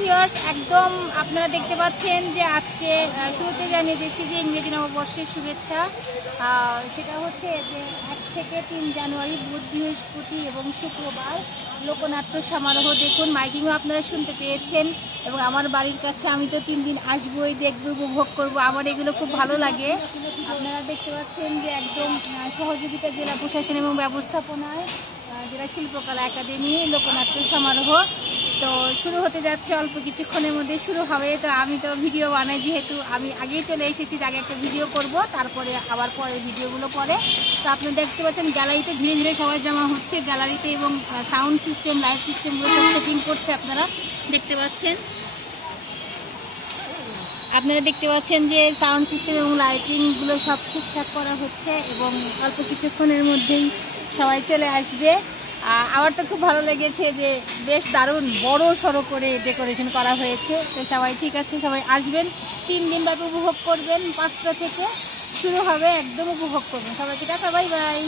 Viewers, একদম আপনারা দেখতে পাচ্ছেন যে আজকে শুরুতে জানিয়ে দিচ্ছি যে ইংরেজি নববর্ষের শুভেচ্ছা। সেটা হচ্ছে যে 1 থেকে 3 জানুয়ারি বুধ, বৃহস্পতি এবং শুক্রবার লোকনাট্য সমারোহ। দেখুন, মাইকিংও আপনারা শুনতে পেয়েছেন এবং আমার বাড়ির কাছে আমি তো 3 দিন আসবোই, দেখবো, উপভোগ করব। আমার এগুলো খুব ভালো লাগে। আপনারা দেখতে পাচ্ছেন যে একদম সহযোগিতা জেলা প্রশাসন এবং ব্যবস্থাপনায় জেলা শিল্পকলা একাডেমি লোকনাট্য সমারোহ। তো শুরু হতে যাচ্ছে, অল্প কিছুক্ষণের মধ্যে শুরু হবে। তো আমি তো ভিডিও বানাই, যেহেতু আমি আগেই চলে এসেছি, আগে একটা ভিডিও করব, তারপরে আবার পরের ভিডিওগুলো পরে। তো আপনি দেখতে পাচ্ছেন গ্যালারিতে ধীরে ধীরে সবাই জমা হচ্ছে গ্যালারিতে, এবং সাউন্ড সিস্টেম, লাইট সিস্টেমগুলো সব সেটিং করছে। আপনারা দেখতে পাচ্ছেন যে সাউন্ড সিস্টেম এবং লাইটিংগুলো সব ঠিকঠাক করা হচ্ছে এবং অল্প কিছুক্ষণের মধ্যেই সবাই চলে আসবে। আমার তো খুব ভালো লেগেছে যে বেশ দারুণ বড় সড়ো করে ডেকোরেশন করা হয়েছে। তো সবাই ঠিক আছে, সবাই আসবেন, 3 দিন ব্যাপী উপভোগ করবেন। 5টা থেকে শুরু হবে, একদম উপভোগ করবেন। সবাইকে টাটা, বাই বাই।